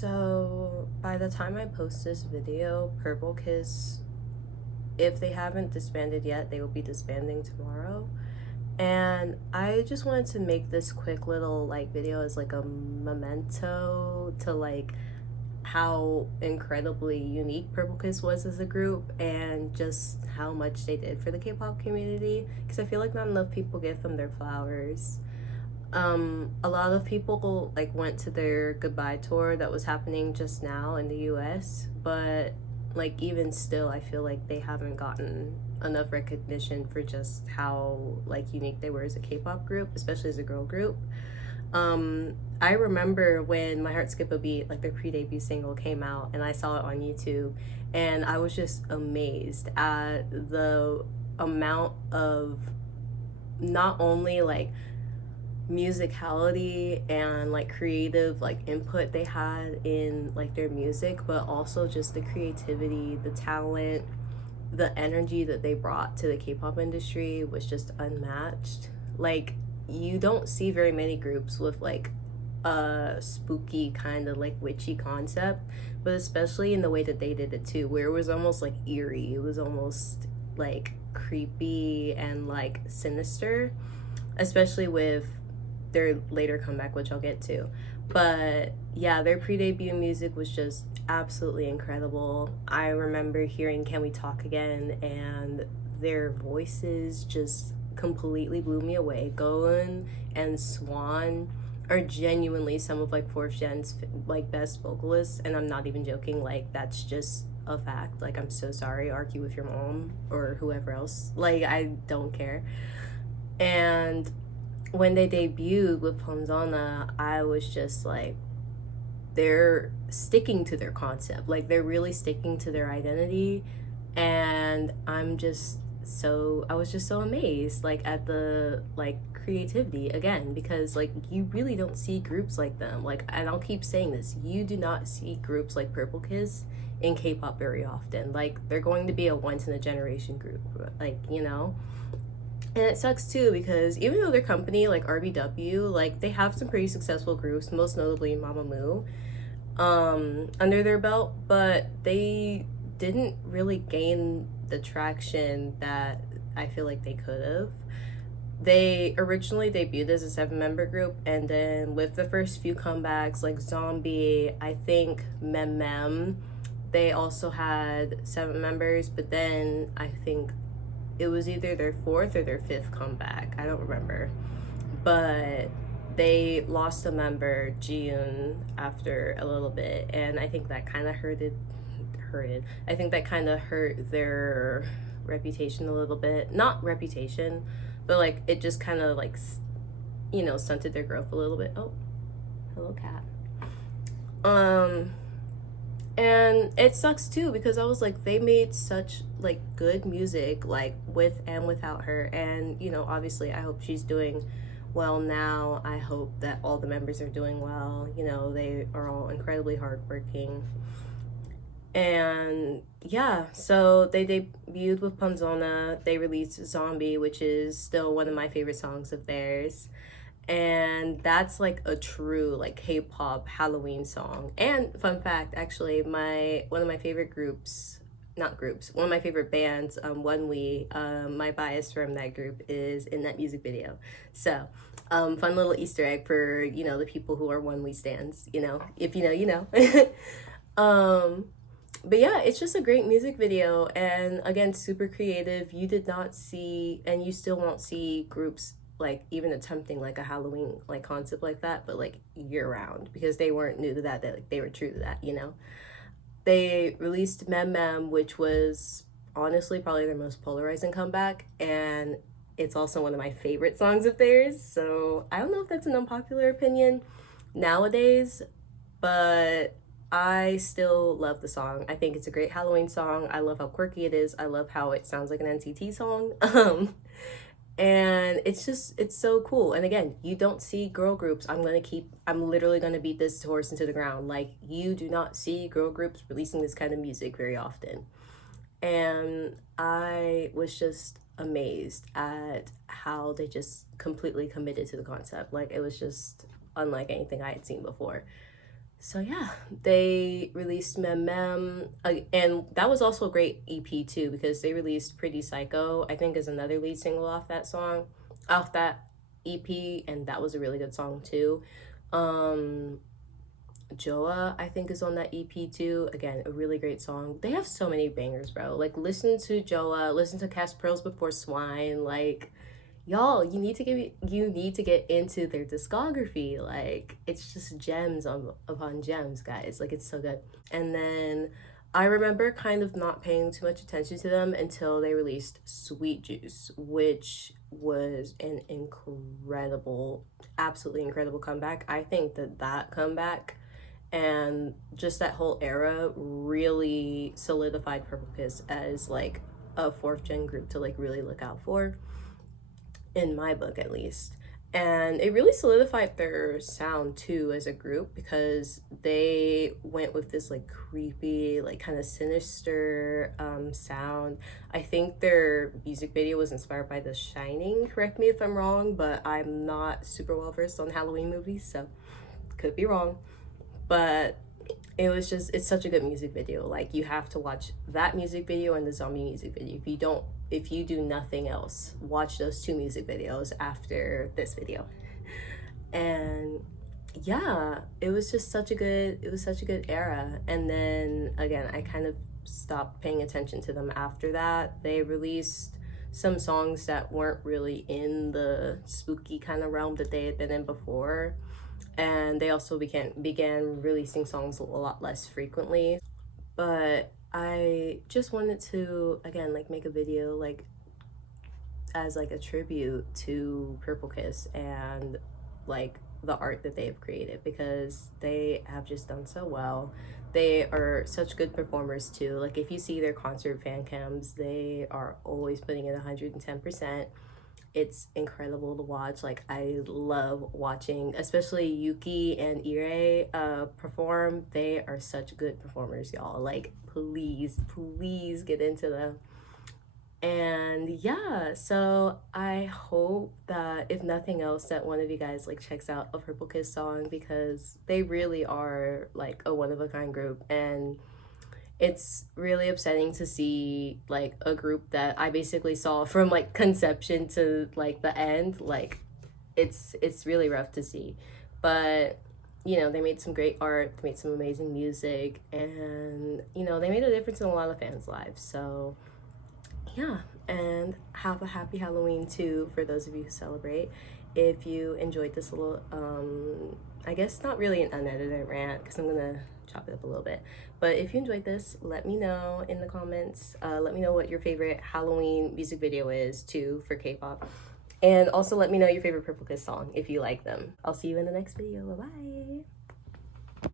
So by the time I post this video, Purple Kiss, if they haven't disbanded yet, they will be disbanding tomorrow. And I just wanted to make this quick little like video as like a memento to like how incredibly unique Purple Kiss was as a group and just how much they did for the K-pop community, because I feel like not enough people give them their flowers. A lot of people like went to their goodbye tour that was happening just now in the US, but like even still I feel like they haven't gotten enough recognition for just how like unique they were as a K-pop group, especially as a girl group. I remember when My Heart Skip a Beat, like their pre-debut single, came out, and I saw it on YouTube, and I was just amazed at the amount of not only like musicality and like creative like input they had in like their music, but also just the creativity, the talent, the energy that they brought to the K-pop industry was just unmatched. Like, you don't see very many groups with like a spooky kind of like witchy concept, but especially in the way that they did it too, where it was almost like eerie, it was almost like creepy and like sinister, especially with their later comeback, which I'll get to. But yeah, their pre-debut music was just absolutely incredible. I remember hearing Can We Talk Again, and their voices just completely blew me away. Goen and Swan are genuinely some of like fourth gen's like best vocalists, and I'm not even joking. Like, that's just a fact. Like, I'm so sorry, argue with your mom or whoever else, like I don't care. And when they debuted with Ponzona, I was just like, they're sticking to their concept. Like, they're really sticking to their identity. And I was just so amazed, like, at the, like, creativity, again, because, like, you really don't see groups like them. Like, and I'll keep saying this, you do not see groups like Purple Kiss in K-pop very often. Like, they're going to be a once-in-a-generation group, like, you know? And it sucks too, because even though their company like RBW, like they have some pretty successful groups, most notably Mamamoo, under their belt, but they didn't really gain the traction that I feel like they could have. They originally debuted as a 7-member group, and then with the first few comebacks like Zombie, I think Mem, they also had 7 members, but then I think it was either their fourth or their fifth comeback, I don't remember, but they lost a member, Jiyoon, after a little bit, and I think that kind of hurted. I think that kind of hurt their reputation a little bit. Not reputation, but like it just kind of like, you know, stunted their growth a little bit. Oh, hello cat. And it sucks too, because I was like, they made such like good music, like with and without her. And you know, obviously I hope she's doing well now. I hope that all the members are doing well. You know, they are all incredibly hardworking. And yeah, so they debuted with Panzona. They released Zombie, which is still one of my favorite songs of theirs, and that's like a true like K-pop Halloween song. And fun fact, actually, one of my favorite groups, not groups, one of my favorite bands, onewe, my bias from that group is in that music video. So fun little Easter egg for, you know, the people who are onewe stans, you know, if you know, you know. But yeah, it's just a great music video, and again, super creative. You did not see, and you still won't see groups like even attempting like a Halloween like concept like that, but like year round, because they weren't new to that, like they were true to that, you know. They released Mem, which was honestly probably their most polarizing comeback, and it's also one of my favorite songs of theirs. So I don't know if that's an unpopular opinion nowadays, but I still love the song. I think it's a great Halloween song. I love how quirky it is. I love how it sounds like an NCT song. And it's so cool. And again, you don't see girl groups. I'm literally gonna beat this horse into the ground. Like, you do not see girl groups releasing this kind of music very often. And I was just amazed at how they just completely committed to the concept. Like, it was just unlike anything I had seen before. So yeah, they released Mem, and that was also a great EP too, because they released Pretty Psycho, I think, is another lead single off that EP, and that was a really good song too. um Joa, I think, is on that EP too. Again, a really great song. They have so many bangers, bro. Like, listen to Joa, listen to Cast Pearls Before Swine. Like, y'all, you need to get into their discography. Like, it's just gems upon gems, guys. Like, it's so good. And then I remember kind of not paying too much attention to them until they released Sweet Juice, which was an incredible, absolutely incredible comeback. I think that that comeback and just that whole era really solidified Purple Kiss as like a fourth gen group to like really look out for, in my book at least. And it really solidified their sound too as a group, because they went with this like creepy, like kind of sinister sound. I think their music video was inspired by The Shining. Correct me if I'm wrong, but I'm not super well versed on Halloween movies, so could be wrong. But it was just, it's such a good music video. Like, you have to watch that music video and the zombie music video. If you do nothing else, watch those two music videos after this video. And yeah, it was just such a good, it was such a good era. And then again, I kind of stopped paying attention to them after that. They released some songs that weren't really in the spooky kind of realm that they had been in before, and they also began releasing songs a lot less frequently. But I just wanted to, again, like, make a video like as like a tribute to Purple Kiss and like the art that they've created, because they have just done so well. They are such good performers too. Like, if you see their concert fan cams, they are always putting in 110%. It's incredible to watch. Like, I love watching, especially Yuki and Ire perform. They are such good performers, y'all. Like, please get into them. And yeah, so I hope that if nothing else, that one of you guys like checks out a Purple Kiss song, because they really are like a one of a kind group. And it's really upsetting to see like a group that I basically saw from like conception to like the end. Like, it's really rough to see. But you know, they made some great art, they made some amazing music, and you know, they made a difference in a lot of fans' lives. So yeah, and have a happy Halloween too for those of you who celebrate. If you enjoyed this little, I guess not really an unedited rant, because I'm gonna chop it up a little bit, but if you enjoyed this, let me know in the comments. Let me know what your favorite Halloween music video is too for K-pop, and also let me know your favorite Purple Kiss song if you like them. I'll see you in the next video. Bye bye.